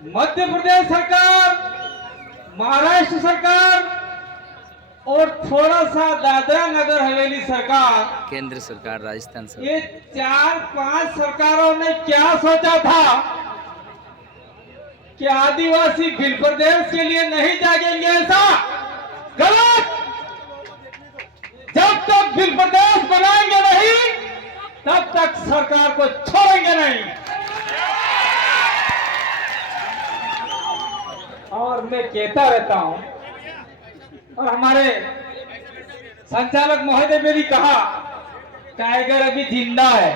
मध्य प्रदेश सरकार, महाराष्ट्र सरकार और थोड़ा सा दादरा नगर हवेली सरकार, केंद्र सरकार, राजस्थान सरकार, ये 4-5 सरकारों ने क्या सोचा था कि आदिवासी भिल प्रदेश के लिए नहीं जागेंगे? ऐसा गलत। जब तक भिल प्रदेश बनाएंगे नहीं तब तक सरकार को छोड़ेंगे नहीं। और मैं कहता रहता हूं, और हमारे संचालक महोदय ने भी कहा टाइगर अभी जिंदा है।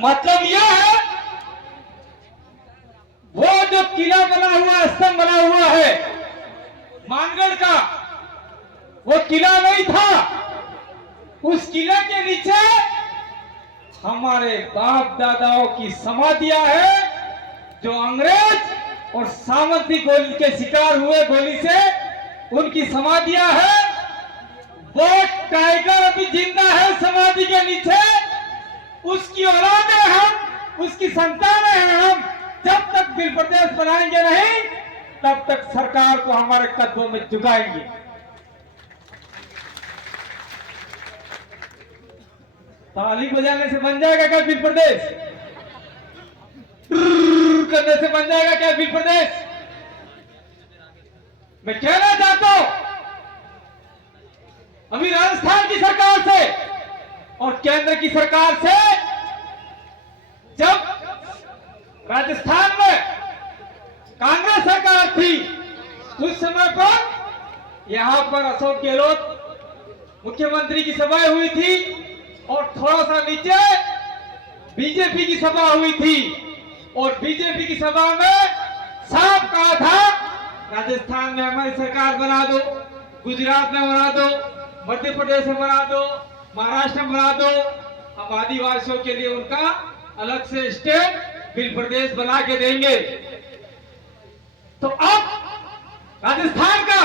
मतलब यह है वो जो किला बना हुआ, स्तंभ बना हुआ है मानगढ़ का, वो किला नहीं था। उस किले के नीचे हमारे बाप दादाओं की समाधियां है जो अंग्रेज और सामंती गोली के शिकार हुए, गोली से उनकी समाधियां है। वो टाइगर अभी जिंदा है समाधि के नीचे। उसकी औलाद है हम, उसकी संतान है हम। जब तक भिल प्रदेश बनाएंगे नहीं तब तक सरकार को हमारे कदमों में झुकाएंगे। ताली बजाने से बन जाएगा क्या भिल प्रदेश? करने से बन जाएगा क्या भिल प्रदेश? मैं कहना चाहता हूं अभी राजस्थान की सरकार से और केंद्र की सरकार से, जब राजस्थान में कांग्रेस सरकार थी उस समय पर यहां पर अशोक गहलोत मुख्यमंत्री की सभा हुई थी और थोड़ा सा नीचे बीजेपी की सभा हुई थी। और बीजेपी की सभा में साफ कहा था राजस्थान में हमारी सरकार बना दो, गुजरात में बना दो, मध्य प्रदेश में बना दो, महाराष्ट्र में बना दो। हम आदिवासियों के लिए उनका अलग से स्टेट भिल प्रदेश बना के देंगे। तो अब राजस्थान का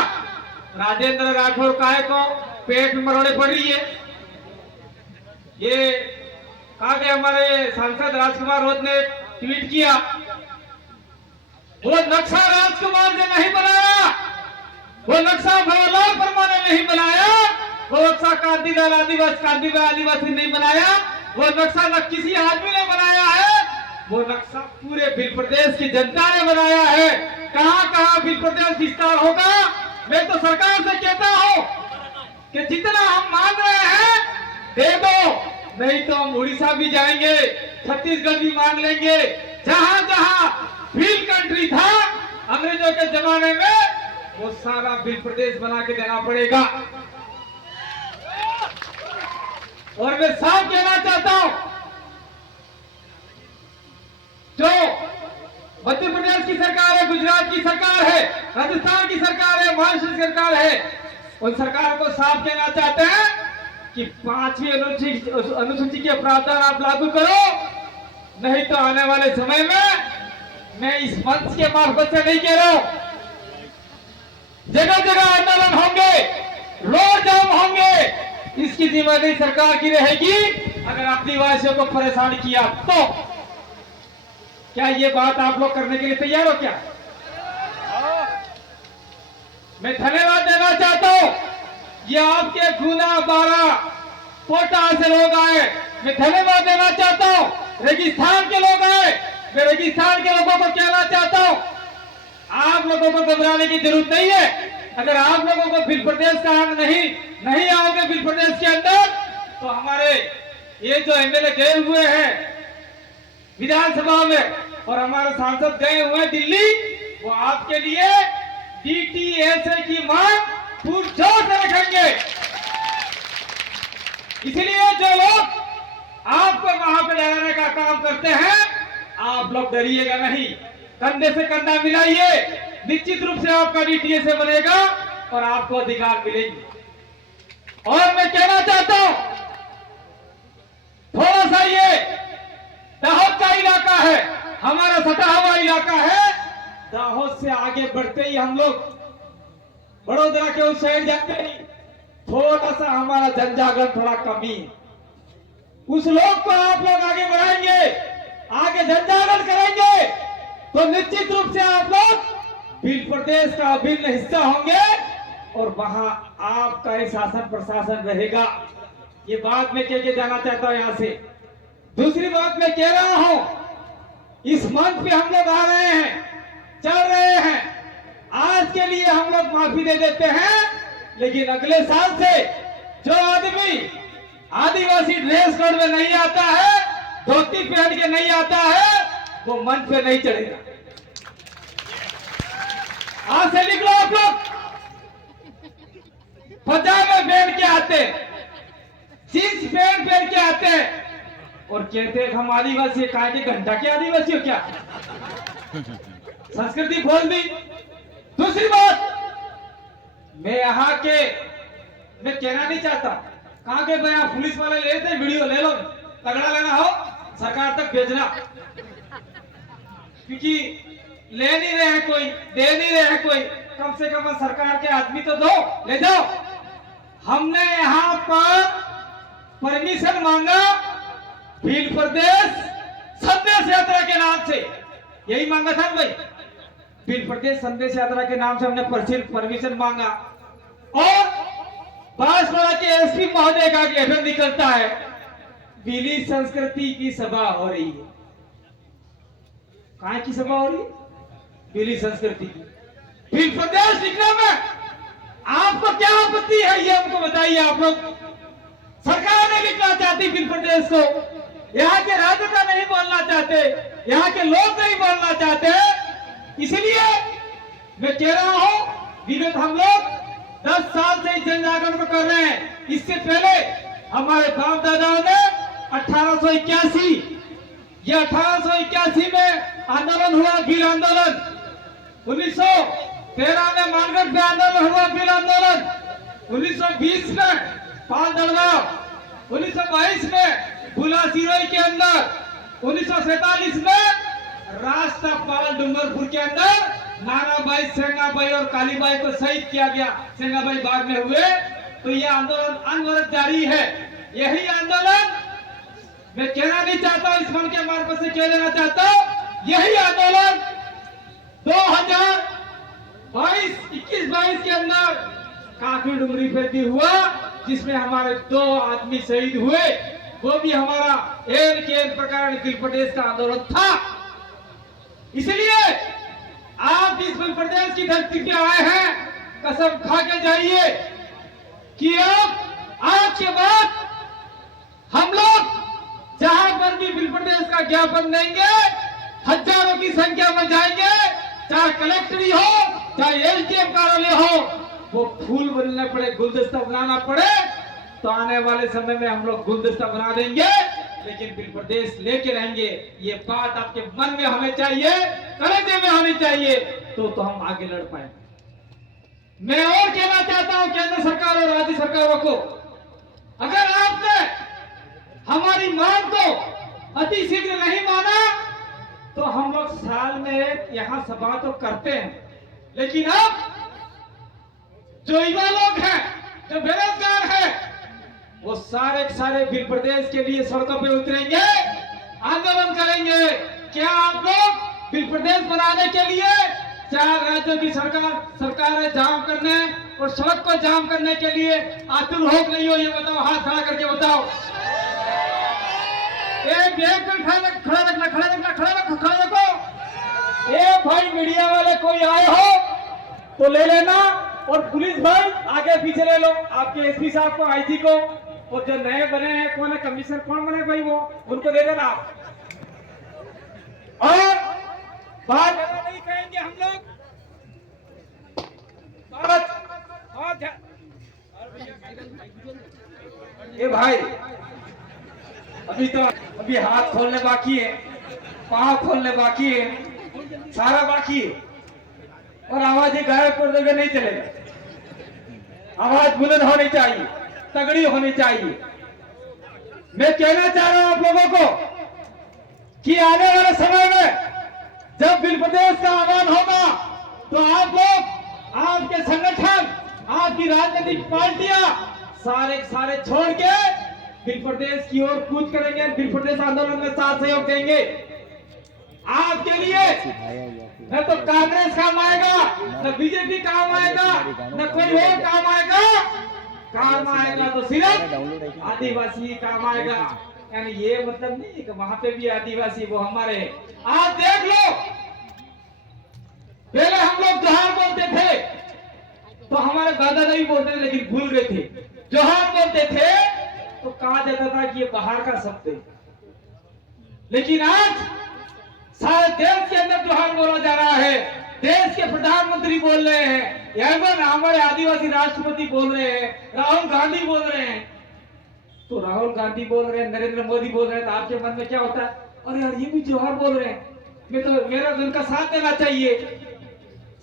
राजेंद्र राठौर काहे को पेट में मरोड़े पड़ रही है? ये कहा कि हमारे सांसद राजकुमार रोज ने ट्वीट किया, वो नक्शा राजकुमार ने नहीं बनाया, वो नक्शा भवरलाल वर्मा ने नहीं बनाया, वो नक्शा कांतिलाल आदिवासी नहीं बनाया, वो नक्शा न किसी आदमी ने बनाया है, वो नक्शा पूरे भिल प्रदेश की जनता ने बनाया है। कहां कहां भिल प्रदेश विस्तार होगा? मैं तो सरकार से कहता हूं कि जितना हम मांग रहे हैं दे दो, नहीं तो हम उड़ीसा भी जाएंगे, छत्तीसगढ़ भी मांग लेंगे। जहां जहां भिल कंट्री था अंग्रेजों के जमाने में, वो सारा भिल प्रदेश बना के देना पड़ेगा। और मैं साफ कहना चाहता हूं, जो मध्य प्रदेश की सरकार है, गुजरात की सरकार है, राजस्थान की सरकार है, महाराष्ट्र की सरकार है, उन सरकार को साफ कहना चाहते हैं कि 5वीं अनुसूची के प्रावधान आप लागू करो, नहीं तो आने वाले समय में, मैं इस मंच के मार्फत से नहीं कह रहा हूं, जगह जगह आंदोलन होंगे, रोड जाम होंगे। इसकी जिम्मेदारी सरकार की रहेगी। अगर आदिवासियों को परेशान किया तो क्या ये बात आप लोग करने के लिए तैयार हो क्या? मैं धन्यवाद देना चाहता हूं, ये आपके गुना 12 कोटा से लोग आए, मैं धन्यवाद देना चाहता हूं। रेगिस्तान के लोग आए, मैं रेगिस्तान के लोगों को कहना चाहता हूं, आप लोगों को घबराने की जरूरत नहीं है। अगर आप लोगों को भिल प्रदेश का नहीं आओगे भिल प्रदेश के अंदर, तो हमारे ये जो एमएलए गए हुए हैं विधानसभा में और हमारे सांसद गए हुए दिल्ली, वो आपके लिए डीटीएसए की मांग पुरजोर से रखेंगे। इसलिए जो लोग आपको वहां पे डराने का काम करते हैं, आप लोग डरिएगा नहीं, कंधे से कंधा मिलाइए, निश्चित रूप से आपका डीटीएसए बनेगा और आपको अधिकार मिलेंगे। और मैं कहना चाहता हूं, थोड़ा सा ये दाहोद का इलाका है, हमारा सटा हुआ इलाका है। दाहोद से आगे बढ़ते ही हम लोग बड़ोदरा के उस शहर जाते ही थोड़ा सा हमारा जनजागरण थोड़ा कमी है। उस लोग को आप लोग आगे बढ़ाएंगे, आगे जनजागरण करेंगे, तो निश्चित रूप से आप लोग भील प्रदेश का अभिन्न हिस्सा होंगे और वहां आपका ही शासन प्रशासन रहेगा। ये बात मैं कह के जाना चाहता हूं यहां से। दूसरी बात मैं कह रहा हूं, इस मंच पे हम लोग आ रहे हैं, चल रहे हैं, आज के लिए हम लोग माफी दे देते हैं, लेकिन अगले साल से जो आदमी आदिवासी ड्रेस कोड में नहीं आता है, धोती पहन के नहीं आता है, वो मंच पे नहीं चढ़ेगा। आज से लिख लो आप लोग। पजामे पहन के आते, जींस पैंट पहन के आते और कहते हैं हम आदिवासी, कहा के घंटा के आदिवासी हो क्या? संस्कृति बोल दी। दूसरी बात, मैं यहाँ के मैं कहना नहीं चाहता, कहा के भाई आप पुलिस वाले ले लेते वीडियो ले लो, तगड़ा लेना हो सरकार तक भेजना, क्योंकि ले नहीं रहे हैं कोई, दे नहीं रहे हैं कोई, कम से कम सरकार के आदमी तो दो, ले जाओ। हमने यहाँ पर परमिशन मांगा भील प्रदेश संदेश यात्रा के नाम से, यही मांगा था भाई। भील प्रदेश संदेश यात्रा के नाम से हमने परमिशन मांगा और बांसवाड़ा के एसपी महोदय का लेटर निकलता है, भीली संस्कृति की सभा हो रही है। कहाँ की सभा हो रही है? भीली संस्कृति की। भील प्रदेश लिखने में आपको क्या आपत्ति है, ये हमको बताइए आप लोग। सरकार नहीं लिखना चाहती भील प्रदेश को, यहाँ के राजनेता नहीं बोलना चाहते, यहाँ के लोग नहीं बोलना चाहते, इसलिए मैं कह रहा हूं विगत हम लोग 10 साल से जन जागरण को कर रहे हैं। इससे पहले हमारे बाप दादाओं ने 1881 ये 1881 में आंदोलन हुआ, भील आंदोलन। 1913 में मानगढ़ पे आंदोलन हुआ, भील आंदोलन। 1920 में पाल दड़गांव, 1922 में भूला सिरोही के अंदर, 1947 में राष्ट्रपाल डूंगरपुर के अंदर नानाबाई, सेंगाबाई और कालीबाई को शहीद किया गया। सेंगाबाई बाद में हुए। तो ये आंदोलन अनवरत जारी है। यही आंदोलन मैं कहना नहीं चाहता, इस मन के मार्फत से कह देना चाहता हूं, यही आंदोलन 2021-22 के अंदर काफी डुंगरी पे भी हुआ, जिसमें हमारे 2 आदमी शहीद हुए। वो भी हमारा एक प्रकार भील प्रदेश का आंदोलन था। इसलिए आप इस भील प्रदेश की धरती पे आए हैं, कसम खा के जाइए कि अब आज के बाद हम लोग जहां पर भी भील प्रदेश का ज्ञापन देंगे, हजारों की संख्या में जाएंगे, चाहे कलेक्टरी हो, चाहे एसडीएम कार्यालय हो, वो फूल बनने पड़े, गुलदस्ता बनाना पड़े, तो आने वाले समय में हम लोग गुलदस्ता बना देंगे, लेकिन भील प्रदेश लेके रहेंगे। ये बात आपके मन में होनी चाहिए, कलेजे में होनी चाहिए, तो हम आगे लड़ पाएंगे। मैं और कहना चाहता हूं केंद्र सरकार और राज्य सरकारों को, अगर आपने हमारी मांग को अति शीघ्र नहीं माना, तो हम लोग साल में यहाँ सभा तो करते हैं, लेकिन अब जो युवा लोग हैं, जो बेरोजगार हैं, वो सारे भील प्रदेश के लिए सड़कों पे उतरेंगे, आंदोलन करेंगे। क्या आप लोग भील प्रदेश बनाने के लिए 4 राज्यों की सरकारें जाम करने और सड़क को जाम करने के लिए आतुर हो नहीं हो? ये बताओ, हाथ खड़ा करके बताओ। खड़ा रखो। ए भाई मीडिया वाले कोई आए हो तो ले लेना, और पुलिस भाई आगे पीछे ले लो, आपके एसपी साहब को, आईजी को, और जो नए बने हैं, कौन है कमिश्नर, कौन बने भाई, वो उनको दे देना आप। और बात नहीं कहेंगे हम लोग, ये भाई अभी हाथ खोलने बाकी है, पांव खोलने बाकी है, सारा बाकी है, और आवाज गायब कर दोगे नहीं चलेगा। आवाज बुलंद होनी चाहिए, तगड़ी होनी चाहिए। मैं कहना चाह रहा हूं आप लोगों को कि आने वाले समय में जब भील प्रदेश का आह्वान होगा, तो आप लोग, आपके संगठन, आपकी राजनीतिक पार्टियां सारे छोड़ के भील प्रदेश की ओर कूच करेंगे, भील प्रदेश आंदोलन में साथ सहयोग देंगे। आपके लिए न तो कांग्रेस काम आएगा, न बीजेपी काम आएगा, न कोई और काम आएगा। काम आएगा तो सिर्फ आदिवासी ही काम आएगा। यानी ये मतलब नहीं कि वहां पे भी आदिवासी वो हमारे। आज देख लो, पहले हम लोग जोहार बोलते थे तो हमारे दादा नहीं बोलते थे, लेकिन भूल गए थे। जोहार बोलते थे तो कहा जाता था कि ये बाहर का शब्द है, लेकिन आज सारे देश के अंदर जोहार बोला जा रहा है। देश के प्रधानमंत्री बोल रहे हैं, एवं हमारे आदिवासी राष्ट्रपति बोल रहे हैं, राहुल गांधी बोल रहे हैं। तो राहुल गांधी बोल रहे हैं, नरेंद्र मोदी बोल रहे हैं, तो आपके मन में क्या होता है? अरे यार, ये भी जोहार बोल रहे हैं, मैं तो मेरा तो उनका साथ देना चाहिए।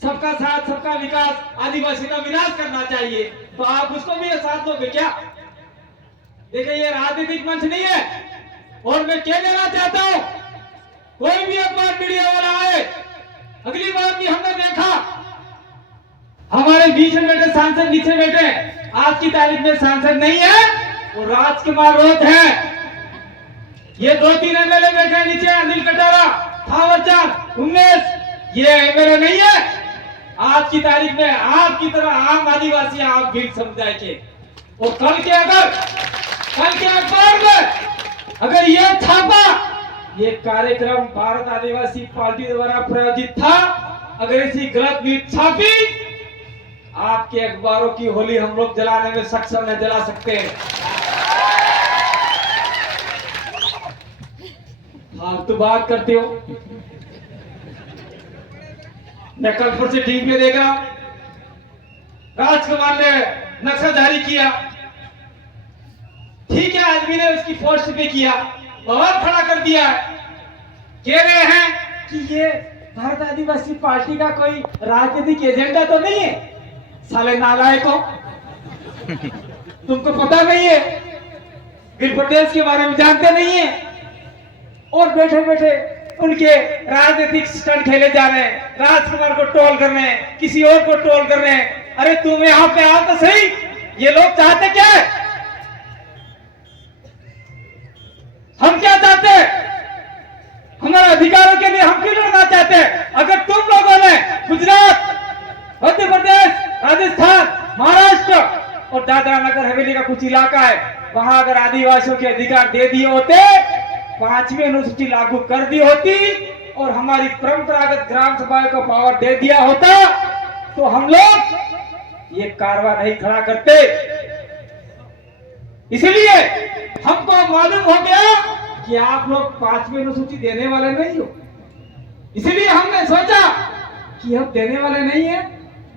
सबका साथ, सबका विकास, आदिवासी का विनाश करना चाहिए। तो आप उसको भी साथ दोगे क्या? देखिए, ये राजनीतिक मंच नहीं है। और मैं क्या लेना चाहता हूं, कोई भी अखबार मीडिया वाला आए, अगली बार भी हमने देखा हमारे बीच में बैठे सांसद नीचे बैठे, आज की तारीख में सांसद नहीं है, वो राजकुमार रोत है। ये 2-3 एमएलए बैठे हैं नीचे, अनिल कटारा, थावर चंद, उमेश, ये एमएलए नहीं है। आज की तारीख में आपकी तरह आम आदिवासी, आप भीड़ समुदाय के, और कल के अखबार में अगर ये छापा, ये कार्यक्रम भारत आदिवासी पार्टी द्वारा प्रायोजित था, अगर इसी गलत न्यूज छापी, आपके अखबारों की होली हम लोग जलाने में सक्षम नहीं जला सकते। फालतू बात करते हो। मैं कल से टीवी में देख रहा हूं, राजकुमार ने नक्शा जारी किया, ठीक है, आदमी ने उसकी पोस्ट पे किया, बहुत खड़ा कर दिया। कह रहे हैं कि ये भारत आदिवासी पार्टी का कोई राजनीतिक एजेंडा तो नहीं है। साले नालायकों, तुमको पता नहीं है, गिर प्रदेश के बारे में जानते नहीं है, और बैठे बैठे उनके राजनीतिक स्टंट खेले जा रहे हैं। राजकुमार को ट्रोल कर रहे हैं, किसी और को ट्रोल कर रहे हैं। अरे तुम यहाँ पे आओ तो सही, ये लोग चाहते क्या है? हम क्या चाहते हैं? हमारे अधिकारों के लिए हम क्यों लड़ना चाहते हैं? अगर तुम लोगों ने गुजरात, मध्य प्रदेश, राजस्थान, महाराष्ट्र और दादरा नगर हवेली का कुछ इलाका है, वहां अगर आदिवासियों के अधिकार दे दिए होते, 5वीं अनुसूची लागू कर दी होती, और हमारी परंपरागत ग्राम सभाओं को पावर दे दिया होता, तो हम लोग ये कारवां नहीं खड़ा करते। इसलिए हमको मालूम हो गया कि आप लोग 5वीं अनुसूची देने वाले नहीं हो, इसलिए हमने सोचा कि हम देने वाले नहीं है,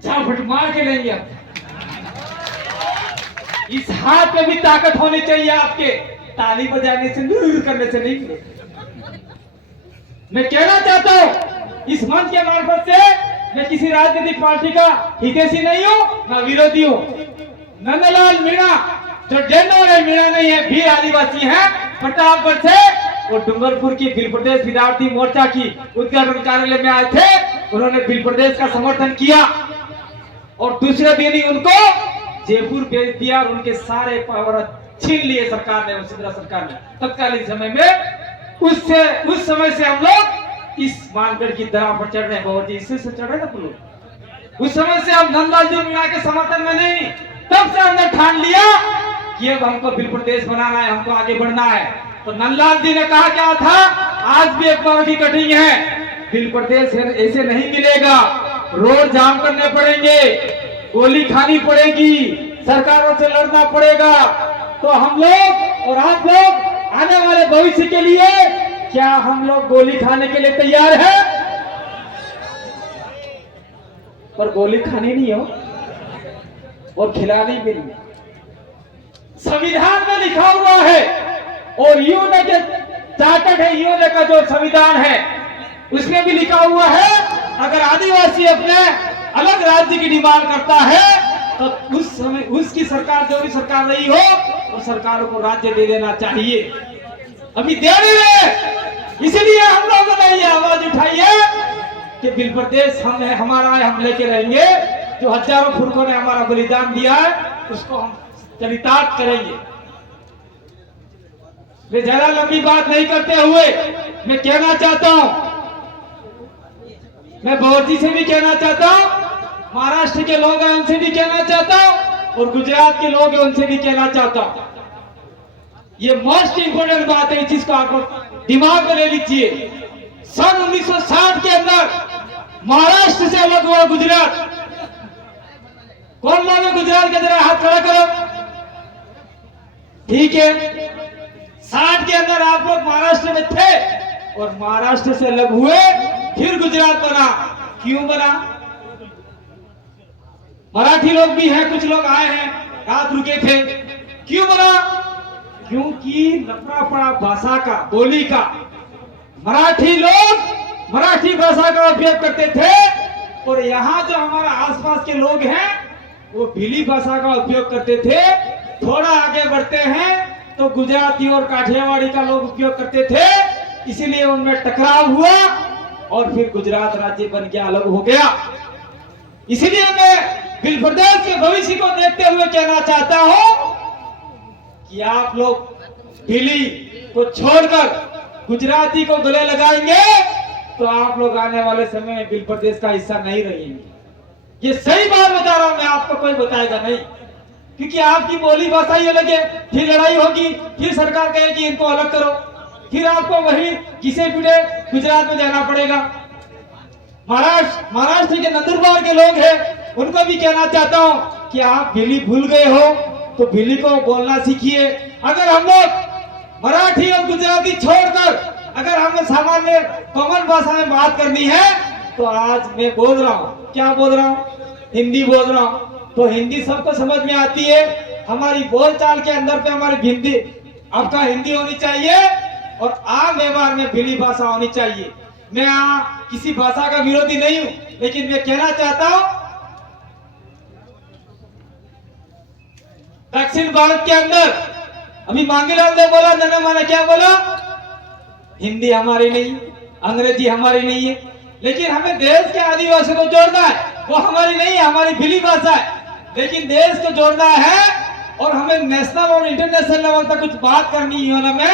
झापट मार के लेंगे। इस हाथ में भी ताकत होनी चाहिए आपके, ताली बजाने से, नूर करने से नहीं। मैं कहना चाहता हूं इस मंच के मार्फत से, मैं किसी राजनीतिक पार्टी का हितैषी नहीं हूं, ना विरोधी हूं। नंदलाल मीणा, जो जेंडर है, मीणा नहीं है, भी आदिवासी है, प्रतापगढ़ से, वो डूंगरपुर की बिल प्रदेश विद्यार्थी मोर्चा की उद्घाटन कार्यालय में आए थे। उन्होंने बिल प्रदेश का समर्थन किया, और दूसरे दिन ही उनको जयपुर भेज दिया, और उनके सारे पावर छीन लिए सरकार ने, वसुंधरा सरकार ने तत्कालीन समय में। उस समय से हम लोग इस मानगढ़ की दरा पर चढ़ रहे हैं, बहुत इससे चढ़ रहे हैं लोग। उस समय से हम नंदलाल जी मीणा के समर्थन में नहीं, तब से हमने ठान लिया कि अब हमको बिल प्रदेश बनाना है, हमको आगे बढ़ना है। तो नंदलाल जी ने कहा क्या था, आज भी अखबारों की कटिंग है, बिल प्रदेश ऐसे नहीं मिलेगा, रोड जाम करने पड़ेंगे, गोली खानी पड़ेगी, सरकारों से लड़ना पड़ेगा। तो हम लोग और आप लोग आने वाले भविष्य के लिए क्या हम लोग गोली खाने के लिए तैयार हैं? पर गोली खानी नहीं हो और खिलानी भी नहीं। संविधान में लिखा हुआ है, और यूने के चार्टर है, यूने का जो संविधान है उसमें भी लिखा हुआ है, अगर आदिवासी अपने अलग राज्य की डिमांड करता है तो उस समय उसकी सरकार, जो भी सरकार रही हो, उस सरकार को राज्य दे देना चाहिए। अभी दे नहीं रहे, इसलिए हम लोगों ने ये आवाज उठाई है कि बिल प्रदेश हम है, हमारा है, हम लेके रहेंगे। जो हजारों फुर्कों ने हमारा बलिदान दिया है, उसको हम चरितार्थ करेंगे। मैं ज्यादा लंबी बात नहीं करते हुए मैं कहना चाहता हूं, मैं बावर्ची से भी कहना चाहता हूं, महाराष्ट्र के लोग हैं उनसे भी कहना चाहता हूं, और गुजरात के लोग हैं उनसे भी कहना चाहता हूं। ये मोस्ट इंपोर्टेंट बात है, इस चीज को आप दिमाग में ले लीजिए। सन 1960 के अंदर महाराष्ट्र से अलग हुआ गुजरात। कौन लोग है गुजरात के अंदर, हाथ खड़ा करो। ठीक है, 60 के अंदर आप लोग महाराष्ट्र में थे और महाराष्ट्र से अलग हुए, फिर गुजरात बना। क्यों बना? मराठी लोग भी हैं, कुछ लोग आए हैं, रात रुके थे। क्यों बना? क्योंकि लफड़ा पड़ा भाषा का, बोली का। मराठी लोग मराठी भाषा का उपयोग करते थे और यहाँ जो हमारा आसपास के लोग हैं वो भिली भाषा का उपयोग करते थे। थोड़ा आगे बढ़ते हैं तो गुजराती और काठियावाड़ी का लोग उपयोग करते थे, इसीलिए उनमें टकराव हुआ और फिर गुजरात राज्य बन गया, अलग हो गया। इसीलिए मैं भिल प्रदेश के भविष्य को देखते हुए कहना चाहता हूं कि आप लोग भिली को छोड़कर गुजराती को गले लगाएंगे तो आप लोग आने वाले समय में भिल प्रदेश का हिस्सा नहीं रहेंगे। ये सही बात बता रहा हूं मैं, आपको कोई बताएगा नहीं, क्योंकि आपकी बोली भाषा ही अलग है। फिर लड़ाई होगी, फिर सरकार कहेगी इनको अलग करो, फिर आपको वही घिसे पिटे गुजरात में जाना पड़ेगा। महाराष्ट्र के नंदुरबार के लोग हैं, उनको भी कहना चाहता हूं कि आप भिली भूल गए हो तो भिली को बोलना सीखिए। अगर हम लोग मराठी और गुजराती छोड़कर अगर हमें सामान्य कॉमन भाषा में बात करनी है तो आज मैं बोल रहा हूँ, क्या बोल रहा हूँ, हिंदी बोल रहा हूँ। तो हिंदी सबको समझ में आती है। हमारी बोलचाल के अंदर पे हमारी हिंदी, आपका हिंदी होनी चाहिए और आम व्यवहार में भिली भाषा होनी चाहिए। मैं किसी भाषा का विरोधी नहीं हूं, लेकिन मैं कहना चाहता हूं दक्षिण भारत के अंदर अभी मांगीलाल ने बोला, नन्ना ने क्या बोला, हिंदी हमारी नहीं, अंग्रेजी हमारी नहीं है, लेकिन हमें देश के आदिवासी को जोड़ना है। वो हमारी नहीं है, हमारी भिली भाषा है, लेकिन देश को जोड़ना है और हमें नेशनल और इंटरनेशनल लेवल तक कुछ बात करनी है। में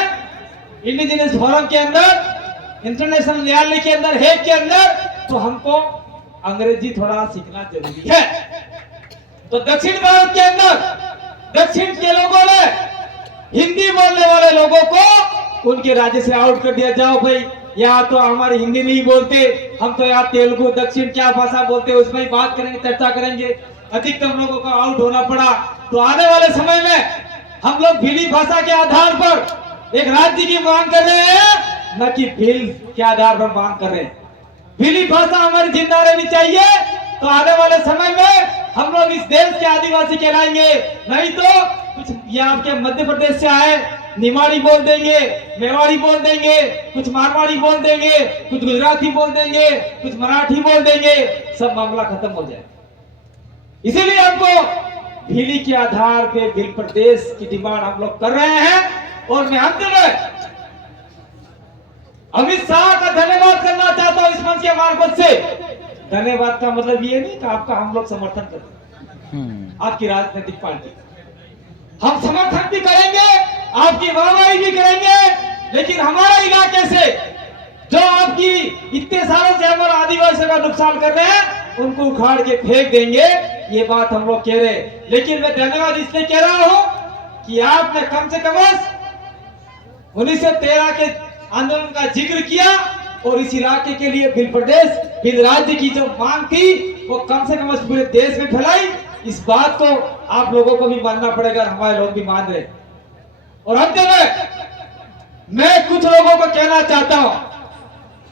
इंडिजिनस फोरम के अंदर, इंटरनेशनल न्यायालय के अंदर, हेग के अंदर, तो हमको अंग्रेजी थोड़ा सीखना जरूरी है। तो दक्षिण भारत के अंदर दक्षिण के लोगों ने हिंदी बोलने वाले लोगों को उनके राज्य से आउट कर दिया। जाओ भाई, यहाँ तो हमारी हिंदी नहीं बोलते, हम तो यहाँ तेलुगु दक्षिण क्या भाषा बोलते हैं उसमें ही बात करेंगे, चर्चा करेंगे। अधिकतम लोगों को आउट होना पड़ा। तो आने वाले समय में हम लोग भिली भाषा के आधार पर एक राज्य की मांग कर रहे हैं, न कि भिल के आधार पर मांग कर रहे हैं। भिली भाषा हमारी जिंदा रहनी चाहिए। तो आने वाले समय में हम लोग इस देश के आदिवासी कहलाएंगे, नहीं तो कुछ ये आपके मध्य प्रदेश से आए निमाड़ी बोल देंगे, मेवाड़ी बोल देंगे, कुछ मारवाड़ी बोल देंगे, कुछ गुजराती बोल देंगे, कुछ मराठी बोल देंगे, सब मामला खत्म हो जाए। इसीलिए हमको भिली के आधार पे भिल प्रदेश की डिमांड हम लोग कर रहे हैं। और मैं अंत में अमित शाह का धन्यवाद करना चाहता हूं इस मंच के मार्फत से। धन्यवाद का मतलब ये नहीं कि आपका हम लोग समर्थन करते हैं, आपकी राजनीतिक पार्टी, हम समर्थन भी करेंगे, आपकी वाहवाही भी करेंगे, लेकिन हमारे इलाके से जो आपकी इतने सालों से हमारे आदिवासियों का नुकसान कर रहे हैं उनको उखाड़ के फेंक देंगे। ये बात हम लोग कह रहे हैं। लेकिन मैं धन्यवाद इसलिए कह रहा हूं कि आपने कम से कम 1913 के आंदोलन का जिक्र किया और इस इलाके के लिए भिल प्रदेश, भिल राज्य की जो मांग थी वो कम से कम पूरे देश में फैलाई। इस बात को आप लोगों को भी मानना पड़ेगा, हमारे लोग भी मान रहे। और अंत में मैं कुछ लोगों को कहना चाहता हूं,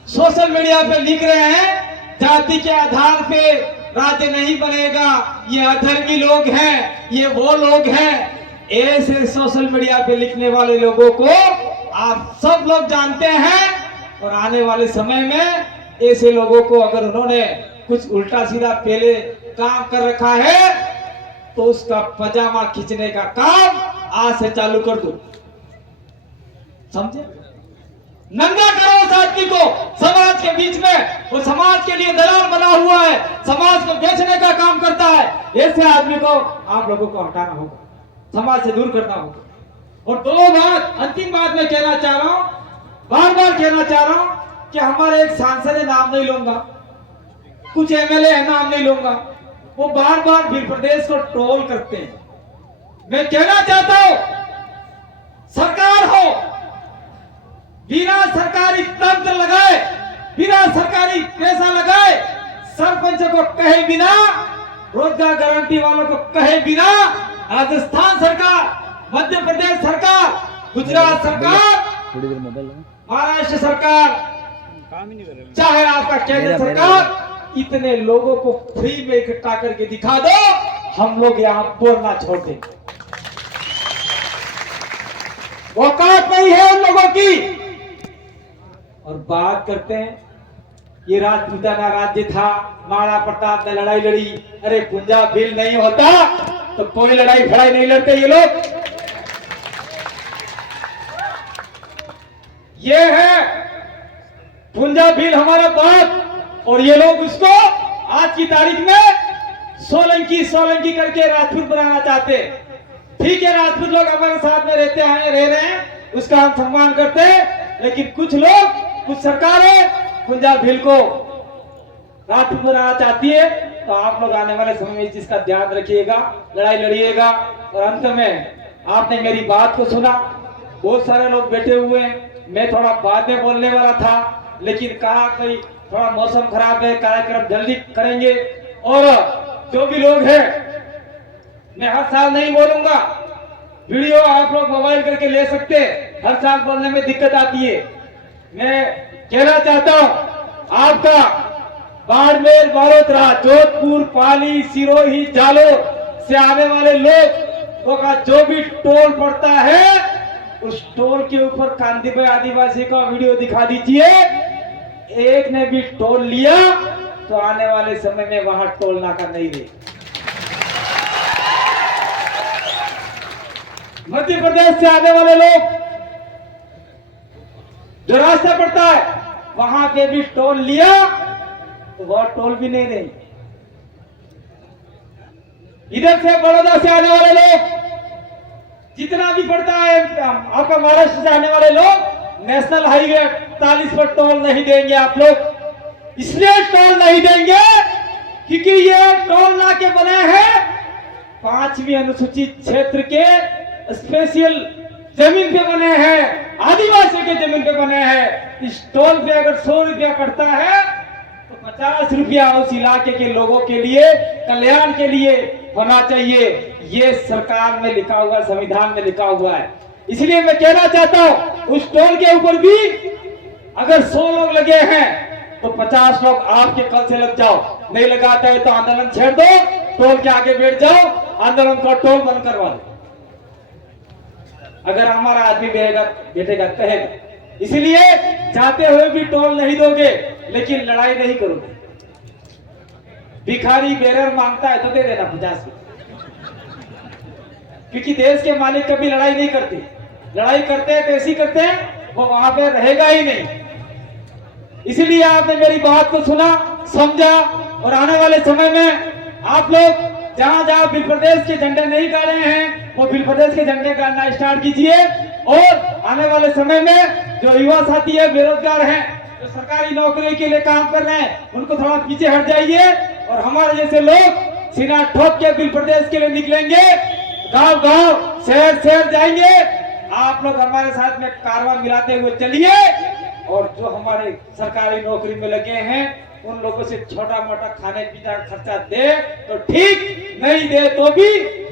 सोशल मीडिया पे लिख रहे हैं जाति के आधार पे राज्य नहीं बनेगा, ये अधर्मी लोग हैं, ये वो लोग हैं। ऐसे सोशल मीडिया पे लिखने वाले लोगों को आप सब लोग जानते हैं और आने वाले समय में ऐसे लोगों को अगर उन्होंने कुछ उल्टा सीधा पहले काम कर रखा है तो उसका पजामा खींचने का काम आज से चालू कर दो, समझे? नंगा करो उस आदमी को समाज के बीच में। वो समाज के लिए दलाल बना हुआ है, समाज को बेचने का काम करता है। ऐसे आदमी को आप लोगों को हटाना होगा, समाज से दूर करना होगा। और दो बात, अंतिम बात मैं कहना चाह रहा हूं, बार बार कहना चाह रहा हूं कि हमारे एक सांसद है, नाम नहीं लूंगा, कुछ एमएलए है, नाम नहीं लूंगा, वो बार बार भील प्रदेश को ट्रोल करते हैं। मैं कहना चाहता हूं, सरकार हो, बिना सरकारी तंत्र लगाए, बिना सरकारी पैसा लगाए, सरपंच को कहे बिना, रोजगार गारंटी वालों को कहे बिना, राजस्थान सरकार, मध्य प्रदेश सरकार, गुजरात सरकार, महाराष्ट्र सरकार, चाहे आपका केंद्र सरकार, इतने लोगों को फ्री में इकट्ठा करके दिखा दो, हम लोग यहाँ बोलना छोड़ दें। औकात नहीं है उन लोगों की। और बात करते हैं, ये राजपूताना राज्य था, महाराणा प्रताप ने लड़ाई लड़ी, अरे पंजाब बिल नहीं होता तो कोई लड़ाई फड़ाई नहीं लड़ते ये लोग। ये है पंजाब बिल हमारा बात, और ये लोग उसको आज की तारीख में सोलंकी करके राजपूत बनाना चाहते। ठीक है, राजपूत लोग हमारे साथ में रहते हैं, रह रहे हैं, उसका हम सम्मान करते हैं, लेकिन कुछ लोग, कुछ सरकारें पंजाब बिल को राजपूत बनाना चाहती है। तो आप लोग आने वाले समय में इस चीज का ध्यान रखिएगा, लड़ाई लड़िएगा। और अंत में आपने मेरी बात को सुना, बहुत सारे लोग बैठे हुए हैं, मैं थोड़ा बाद में बोलने वाला था, लेकिन कहा कि थोड़ा मौसम खराब है, कार्यक्रम जल्दी करेंगे। और जो भी लोग हैं, मैं हर साल नहीं बोलूंगा, वीडियो आप लोग मोबाइल करके ले सकते, हर साल बोलने में दिक्कत आती है। मैं कहना चाहता हूं, आपका बाड़मेर, बालोतरा, जोधपुर, पाली, सिरोही, जालोर से आने वाले लोग का जो भी टोल पड़ता है, उस टोल के ऊपर कांदीबाई आदिवासी का वीडियो दिखा दीजिए। एक ने भी टोल लिया तो आने वाले समय में वहां टोल नाका नहीं रहे। मध्य प्रदेश से आने वाले लोग जो रास्ता पड़ता है, वहां पे भी टोल लिया तो वह टोल भी नहीं रही। इधर से बड़ौदा से आने वाले लोग, जितना भी पड़ता है, आपका महाराष्ट्र से आने वाले लोग, नेशनल हाईवे 48 पर टोल नहीं देंगे आप लोग। इसलिए टोल नहीं देंगे क्योंकि ये टोल नाके बने हैं 5वीं अनुसूचित क्षेत्र के स्पेशल जमीन पे बने हैं, आदिवासी के जमीन पे बने हैं। इस टोल पे अगर 100 रुपया कटता है तो 50 रुपया उस इलाके के लोगों के लिए, कल्याण के लिए होना चाहिए। ये सरकार में लिखा हुआ, संविधान में लिखा हुआ है। इसलिए मैं कहना चाहता हूं, उस टोल के ऊपर भी अगर 100 लोग लगे हैं तो 50 लोग आपके कल से लग जाओ। नहीं लगाते है तो आंदोलन छेड़ दो, टोल के आगे बैठ जाओ, आंदोलन को टोल बंद करवा दो। अगर हमारा आदमी बैठेगा कहेगा। इसलिए चाहते हुए भी टोल नहीं दोगे, लेकिन लड़ाई नहीं करोगे। भिखारी बेरर मांगता है तो दे देना 50 रुपये, क्योंकि देश के मालिक कभी लड़ाई नहीं करते। लड़ाई करते हैं तो ऐसी करते हैं, वो वहां पे रहेगा ही नहीं। इसीलिए आपने मेरी बात को सुना, समझा, और आने वाले समय में आप लोग जहां जहां भील प्रदेश के झंडे नहीं गाड़े हैं, वो भील प्रदेश के झंडे गाड़ना स्टार्ट कीजिए। और आने वाले समय में जो युवा साथी है, बेरोजगार हैं, जो सरकारी नौकरी के लिए काम कर रहे हैं, उनको थोड़ा पीछे हट जाइए। और हमारे जैसे लोग सीना ठोक के भील प्रदेश के लिए निकलेंगे, गांव गांव, शहर शहर जाएंगे। आप लोग हमारे साथ में कारवां मिलाते हुए चलिए। और जो हमारे सरकारी नौकरी में लगे हैं, उन लोगों से छोटा मोटा खाने पीने का खर्चा दे तो ठीक, नहीं दे तो भी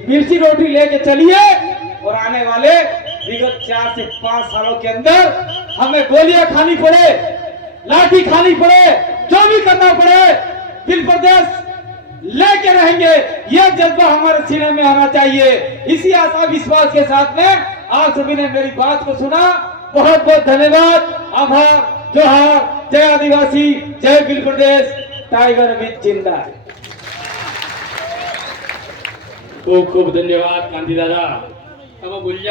मिर्ची रोटी लेके चलिए। और आने वाले विगत 4 से 5 सालों के अंदर हमें गोलियां खानी पड़े, लाठी खानी पड़े, जो भी करना पड़े, भील प्रदेश लेके रहेंगे। यह जज्बा हमारे सीने में होना चाहिए। इसी आशा विश्वास के साथ में आप सभी ने मेरी बात को सुना। बहुत बहुत धन्यवाद, आभार, जोहार, जय आदिवासी, जय भील प्रदेश, टाइगर विथ जिंदा। खूप खूप धन्यवाद कांती दादा।